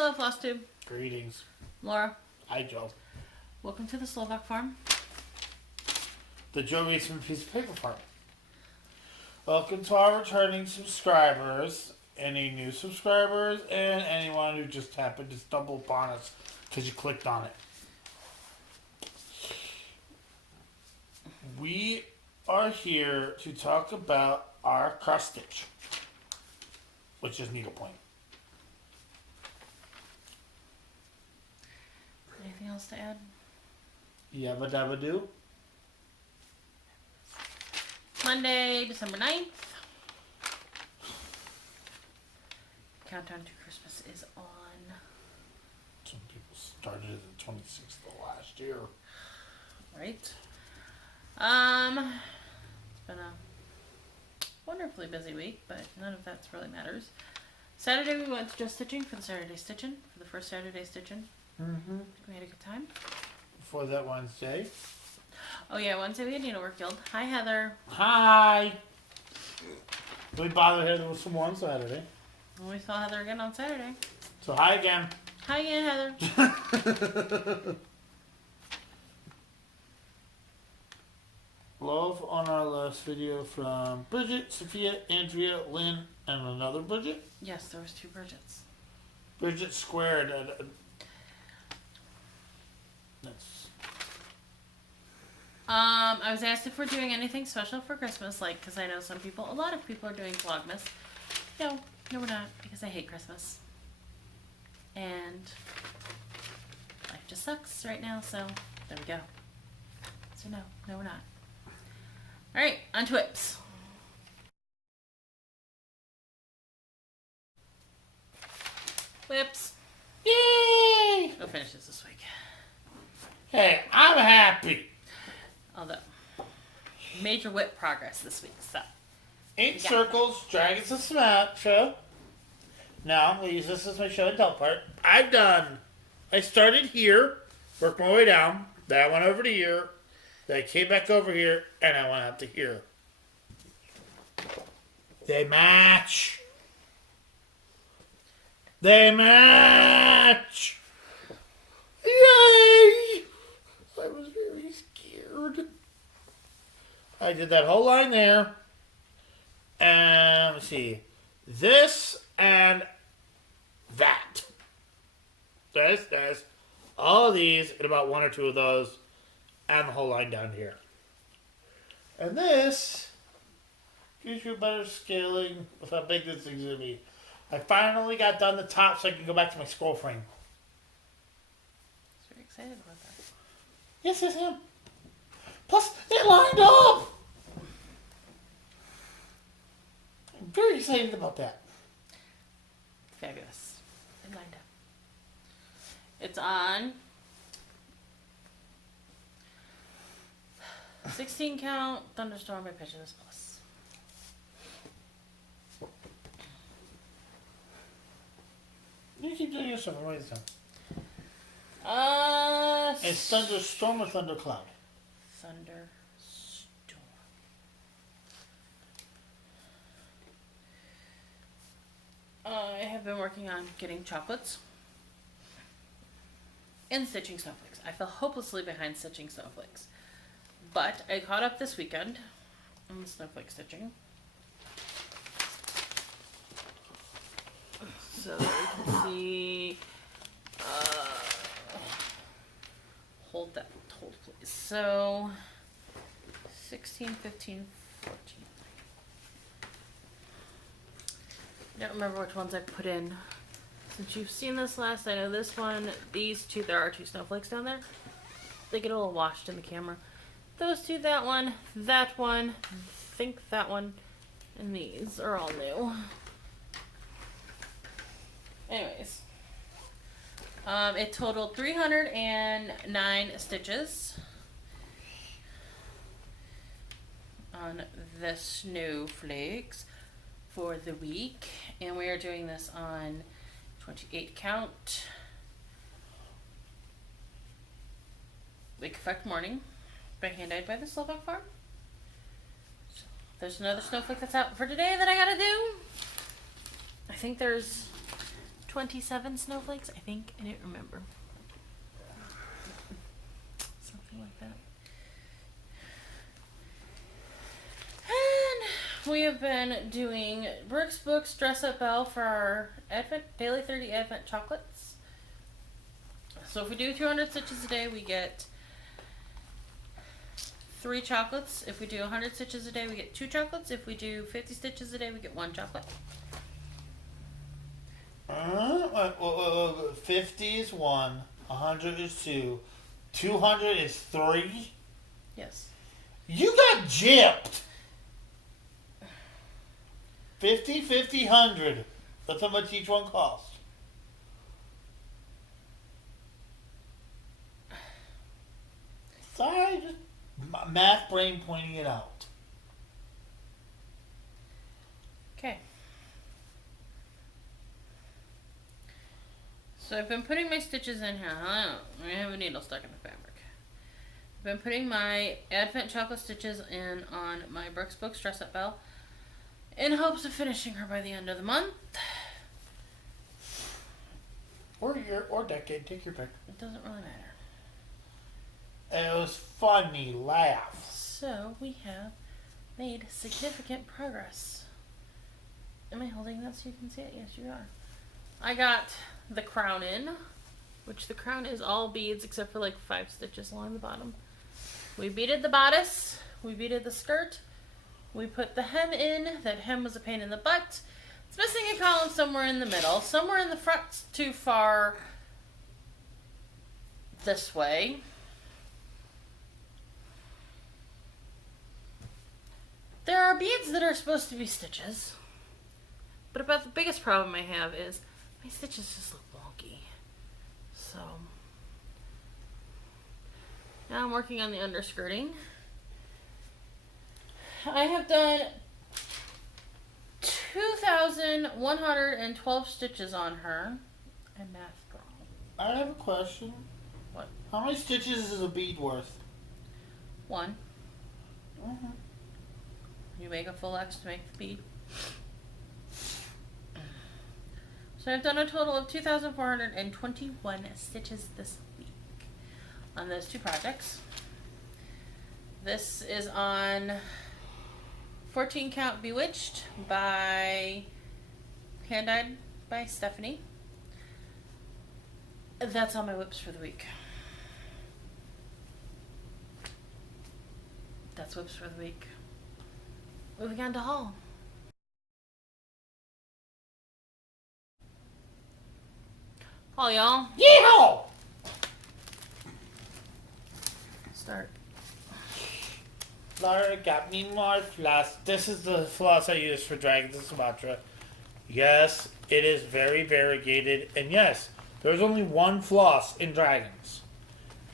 Hello, Flosstube. Greetings. Laura. Hi, Joe. Welcome to the Slovak farm. The Joe Reisman Piece of Paper Farm. Welcome to our returning subscribers, any new subscribers, and anyone who just happened to stumble upon us because you clicked on it. We are here to talk about our cross stitch, which is needlepoint. Anything else to add? Yabba dabba doo. Monday, December 9th. Countdown to Christmas is on. Some people started it the 26th of last year. Right. It's been a wonderfully busy week, but none of that really matters. Saturday we went to Just Stitching for the Saturday Stitching, for the first Saturday Stitching. Mm-hmm. We had a good time. Before that Wednesday. Oh yeah, Wednesday we had Needlework Guild. Hi, Heather. Hi. We bothered Heather with some more on Saturday. And we saw Heather again on Saturday. So hi again. Hi again, Heather. Love on our last video from Bridget, Sophia, Andrea, Lynn, and another Bridget. Yes, there was 2 Bridgets. Bridget squared. That's. I was asked if we're doing anything special for Christmas, like, because I know a lot of people are doing Vlogmas. No, we're not, because I hate Christmas. And life just sucks right now, so there we go. So no, we're not. Alright, on to whips. Whips. Yay! We'll finish this week. Hey, I'm happy. Although, major whip progress this week, so. 8 circles, Dragons of Smash show. Now, we'll use this as my show and tell part. I started here, worked my way down, then I went over to here, then I came back over here, and I went up to here. They match. They match. Yay! I was very scared. I did that whole line there. And let's see. This and that. This. All of these and about 1 or 2 of those. And the whole line down here. And this gives you a better scaling with how big this thing's going to be. I finally got done the top so I can go back to my scroll frame. I was very excited about that. Yes, I am. Plus, it lined up! I'm very excited about that. Fabulous. It lined up. It's on 16 count, thunderstorm by Pitches Plus. You keep doing yourself. I'm writing this down. It's It's thunderstorm or thundercloud? Thunderstorm. I have been working on getting chocolates and stitching snowflakes. I fell hopelessly behind stitching snowflakes, but I caught up this weekend on the snowflake stitching. So you can see, hold please. So 16, 15, 14. I don't remember which ones I put in. Since you've seen this last, I know this one, these 2, there are 2 snowflakes down there. They get a little washed in the camera. Those 2, that one, I think that one, and these are all new. Anyways. It totaled 309 stitches on the snowflakes for the week, and we are doing this on 28 count Lake Effect Morning by Hand Dyed by the Slovak Farm. So there's another snowflake that's out for today that I gotta do. I think there's 27 snowflakes, I think. I didn't remember. Something like that. And we have been doing Brooks Books Dress Up Bell for our Daily 30 Advent chocolates. So if we do 200 stitches a day, we get 3 chocolates. If we do 100 stitches a day, we get 2 chocolates. If we do 50 stitches a day, we get 1 chocolate. 50 is 1, 100 is 2, 200 is 3. Yes. You got gypped. 50, 50, 100. That's how much each one costs. Sorry, just math brain pointing it out. Okay. So I've been putting my stitches in here. I have a needle stuck in the fabric. I've been putting my Advent chocolate stitches in on my Brooks Books Dress Up Bell in hopes of finishing her by the end of the month. Or year, or decade. Take your pick. It doesn't really matter. It was funny. Laugh. So we have made significant progress. Am I holding that so you can see it? Yes, you are. I got the crown in, which the crown is all beads except for like 5 stitches along the bottom. We beaded the bodice. We beaded the skirt. We put the hem in. That hem was a pain in the butt. It's missing a column somewhere in the middle. Somewhere in the front's too far this way. There are beads that are supposed to be stitches. But about the biggest problem I have is my stitches just look wonky. So now I'm working on the underskirting. I have done 2,112 stitches on her. I mathed wrong. I have a question. What? How many stitches is a bead worth? 1. Mm-hmm. You make a full X to make the bead. So I've done a total of 2,421 stitches this week on those 2 projects. This is on 14 Count Bewitched by hand-dyed by Stephanie. That's all my whips for the week. That's whips for the week. Moving on to haul. Haul, y'all. Yeehaw! Start. Laura got me more floss. This is the floss I use for Dragons of Sumatra. Yes, it is very variegated. And yes, there's only one floss in Dragons.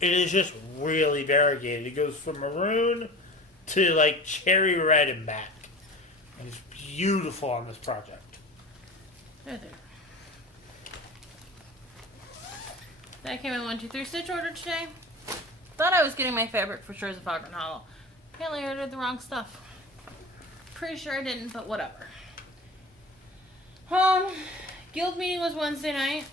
It is just really variegated. It goes from maroon to like cherry red and back. And it's beautiful on this project. There. That came in 1, 2, 3 stitch order today. Thought I was getting my fabric for sure as a Fogger and Hollow. Apparently I ordered the wrong stuff. Pretty sure I didn't, but whatever. Guild meeting was Wednesday night.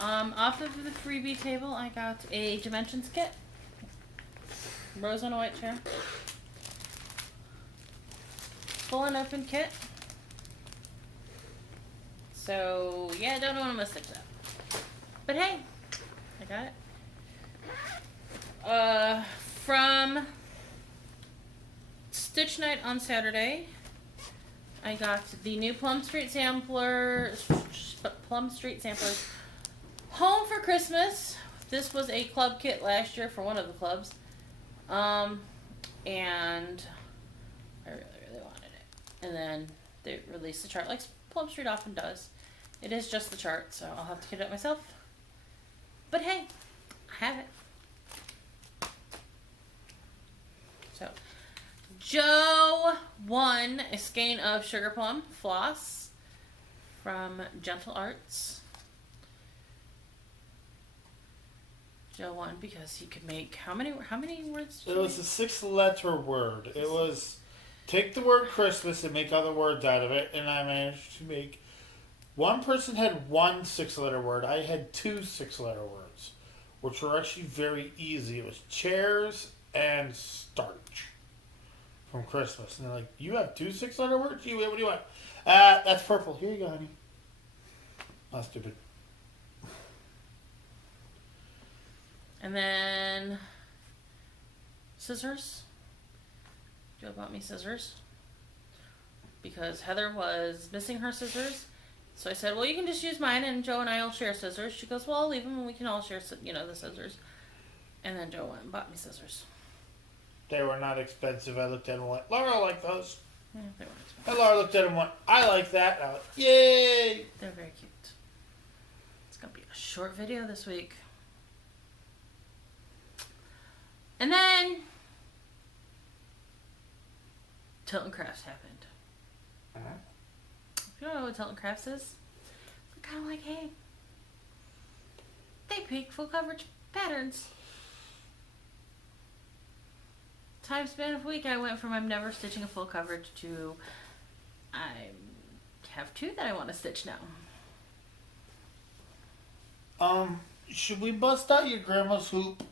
Off of the freebie table, I got a Dimensions kit. Rose on a white chair. Full unopened kit. So, yeah, don't know when I'm gonna stitch that. But hey, I got it. From Stitch Night on Saturday, I got the new Plum Street Samplers home for Christmas. This was a club kit last year for one of the clubs. And I really wanted it. And then they released the chart like Plum Street often does. It is just the chart, so I'll have to kit it myself. But hey, I have it. So, Joe won a skein of Sugar Plum floss from Gentle Arts. Joe won because he could make how many words? It was a 6-letter word. It was take the word Christmas and make other words out of it, and I managed to make One person had one 6-letter word. I had two 6-letter words, which were actually very easy. It was chairs and starch from Christmas. And they're like, you have two 6-letter words? What do you want? That's purple. Here you go, honey. Not stupid. And then scissors. Joe bought me scissors because Heather was missing her scissors. So I said, well, you can just use mine and Joe and I will share scissors. She goes, well, I'll leave them and we can all share, the scissors. And then Joe went and bought me scissors. They were not expensive. I looked at them and went, Laura, I like those. Yeah, they weren't expensive. And Laura looked at them and went, I like that. And I went, yay! They're very cute. It's going to be a short video this week. And then Tilton Crafts happened. If you don't know what Tilton Crafts is, they're kind of like, hey, they pick full coverage patterns. Time span of week, I went from I'm never stitching a full coverage to I have two that I want to stitch now. Should we bust out your grandma's hoop?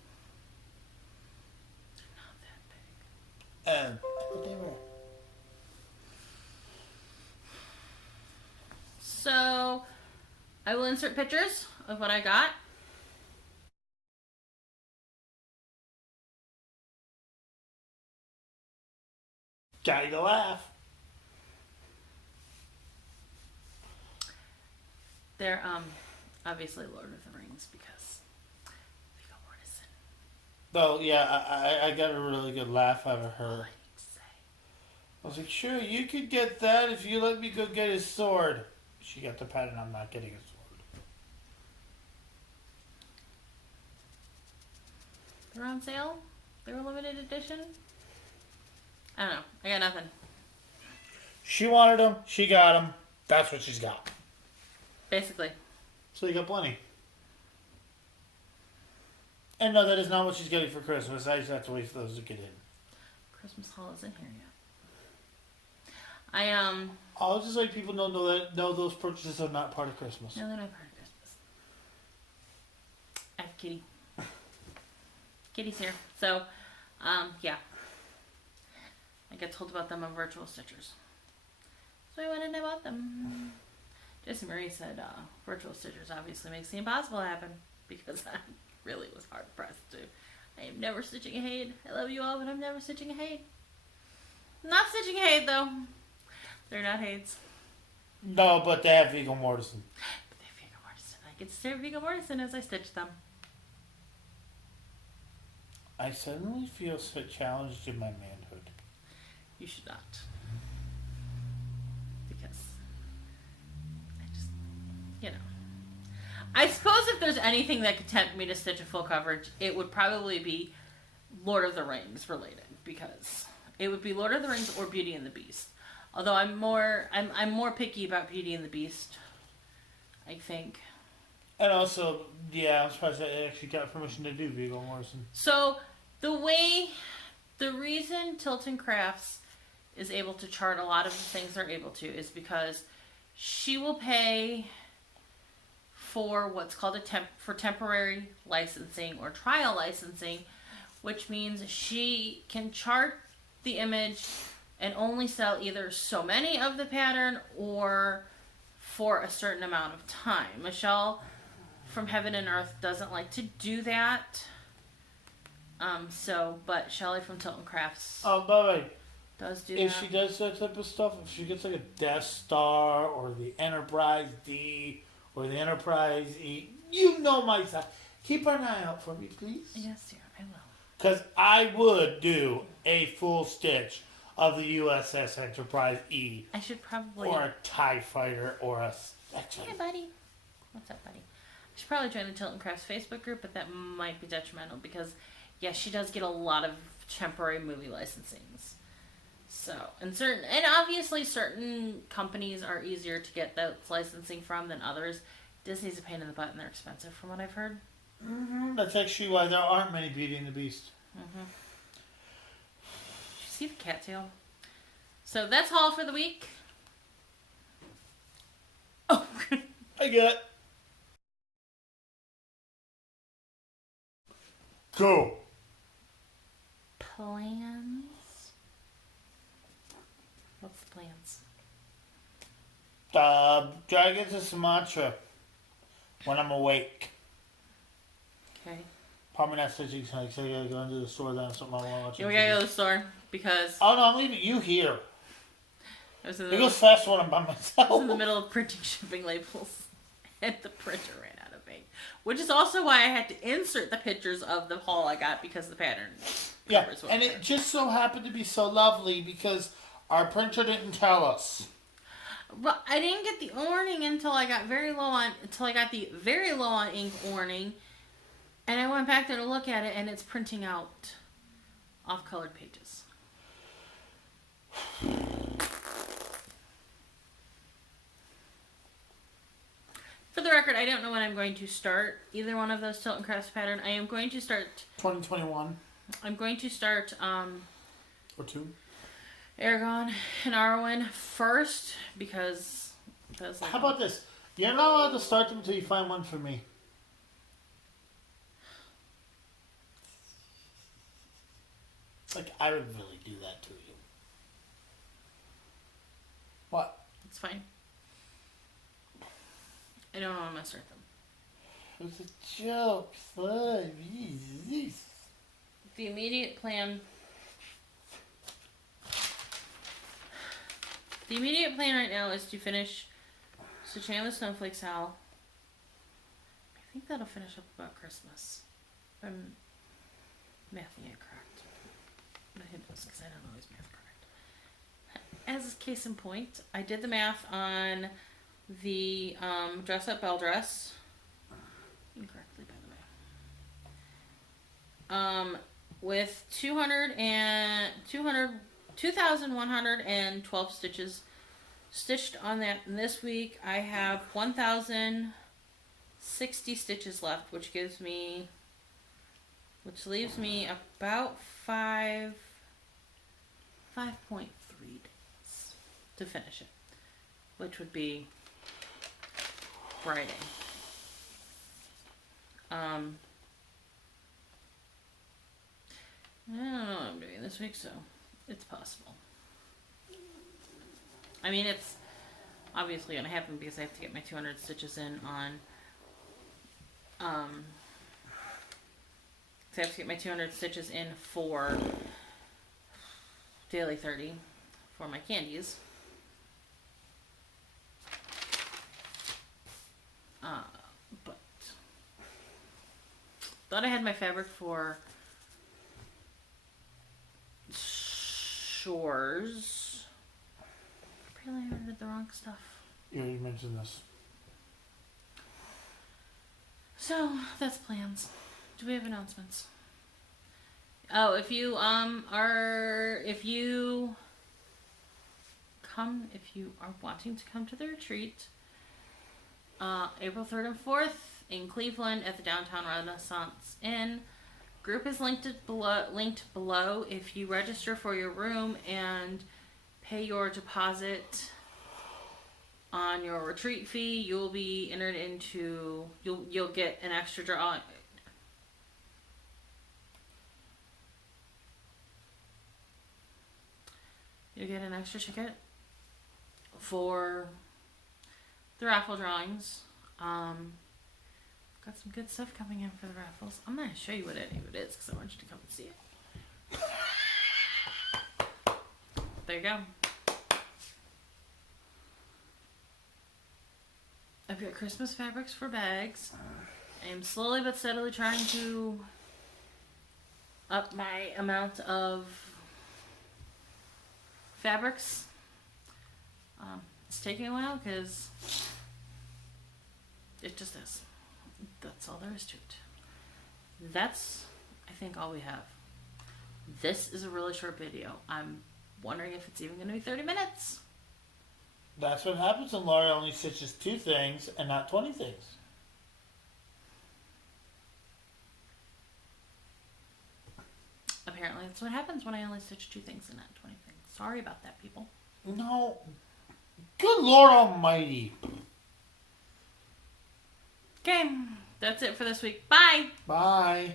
Not that big. And what they were. So I will insert pictures of what I got. Got you to laugh. They're obviously Lord of the Rings because Viggo Mortensen. Oh, yeah, I got a really good laugh out of her. All I need to say. I was like, sure, you could get that if you let me go get his sword. She got the pattern, I'm not getting a sword. They're on sale? They were limited edition? I don't know. I got nothing. She wanted them, she got them. That's what she's got. Basically. So you got plenty. And no, that is not what she's getting for Christmas. I just have to wait for those to get in. Christmas haul isn't here yet. I'll just like people know that those purchases are not part of Christmas. No, they're not part of Christmas. I have Kitty. Kitty's here. So, yeah. I get told about them on Virtual Stitchers. So I went and I bought them. Jessie Marie said, Virtual Stitchers obviously makes the impossible happen. Because I really was hard pressed to. I am never stitching a Haid. I love you all, but I'm never stitching a Haid. Not stitching a Haid, though. They're not Haids. No, but they have Viggo Mortensen. But they have Viggo Mortensen. I get to stare at Viggo Mortensen as I stitch them. I suddenly feel so challenged in my manhood. You should not. Because I just, I suppose if there's anything that could tempt me to stitch a full coverage, it would probably be Lord of the Rings related. Because it would be Lord of the Rings or Beauty and the Beast. Although I'm more picky about Beauty and the Beast, I think. And also, yeah, I'm surprised I actually got permission to do Viggo Mortensen. So, the reason Tilton Crafts is able to chart a lot of the things they're able to is because she will pay for what's called for temporary licensing or trial licensing, which means she can chart the image and only sell either so many of the pattern or for a certain amount of time. Michelle from Heaven and Earth doesn't like to do that. But Shelley from Tilton Crafts Oh, by the way, does do if that. she does that type of stuff, if she gets like a Death Star or the Enterprise D or the Enterprise E, you know my side. Keep an eye out for me, please. Yes, dear, I will. Because I would do a full stitch of the USS Enterprise E. I should probably... Or a TIE Fighter or a... Actually, Hey, buddy. What's up, buddy? I should probably join the Tilton Crafts Facebook group, but that might be detrimental because, yeah, she does get a lot of temporary movie licensings. So, and obviously certain companies are easier to get that licensing from than others. Disney's a pain in the butt and they're expensive from what I've heard. Mm-hmm. That's actually why there aren't many Beauty and the Beast. Mm-hmm. Did you see the cattail? So that's all for the week. Oh, I get it. Cool. Plans? What's the plans? Dragons to Sumatra. When I'm awake. Okay. Probably not stitching, so I gotta go into the store then. Something I want to watch. Yeah, we gotta go to the store because Oh no, I'm leaving you here. I was in It the, goes fast when I'm by myself. I was in the middle of printing shipping labels and the printer ran out of ink. Which is also why I had to insert the pictures of the haul I got because the pattern. Yeah, and it just so happened to be so lovely because our printer didn't tell us. Well, I didn't get the warning until I got the very low on ink warning, and I went back there to look at it, and it's printing out off-colored pages. For the record, I don't know when I'm going to start either one of those Tilt and Crafts pattern. I am going to start 2021. I'm going to start Or 2. Aragon and Arwen first because that's like. How about this? You're not allowed to start them until you find one for me. Like, I would really do that to you. What? It's fine. I don't know when I'm gonna start them. It was a joke. The immediate plan. The immediate plan right now is to finish stitching on the snowflakes owl. I think that'll finish up about Christmas. If I'm mathing it correct. But who knows, because I don't always math correct. As a case in point, I did the math on the dress up bell dress. Incorrectly, by the way. With 2,112 stitches stitched on that. And this week I have 1,060 stitches left, which leaves me about 5.3 days to finish it, which would be Friday. I don't know what I'm doing this week, so it's possible. I mean, it's obviously going to happen because I have to get my 200 stitches in on, so I have to get my 200 stitches in for Daily 30 for my candies. But thought I had my fabric for shores. Apparently I ordered the wrong stuff. You already mentioned this. So that's plans. Do we have announcements? Oh, if you are wanting to come to the retreat, April 3rd and 4th in Cleveland at the Downtown Renaissance Inn. Group is linked below. If you register for your room and pay your deposit on your retreat fee, you'll be entered into. You'll get an extra draw. You'll get an extra ticket for the raffle drawings. Got some good stuff coming in for the raffles. I'm going to show you what any of it is because I want you to come and see it. There you go. I've got Christmas fabrics for bags. I am slowly but steadily trying to up my amount of fabrics. It's taking a while because it just is. That's all there is to it. That's, I think, all we have. This is a really short video. I'm wondering if it's even going to be 30 minutes. That's what happens when Laura only stitches 2 things and not 20 things. Apparently, that's what happens when I only stitch 2 things and not 20 things. Sorry about that, people. No. Good Lord Almighty. Okay, that's it for this week. Bye. Bye.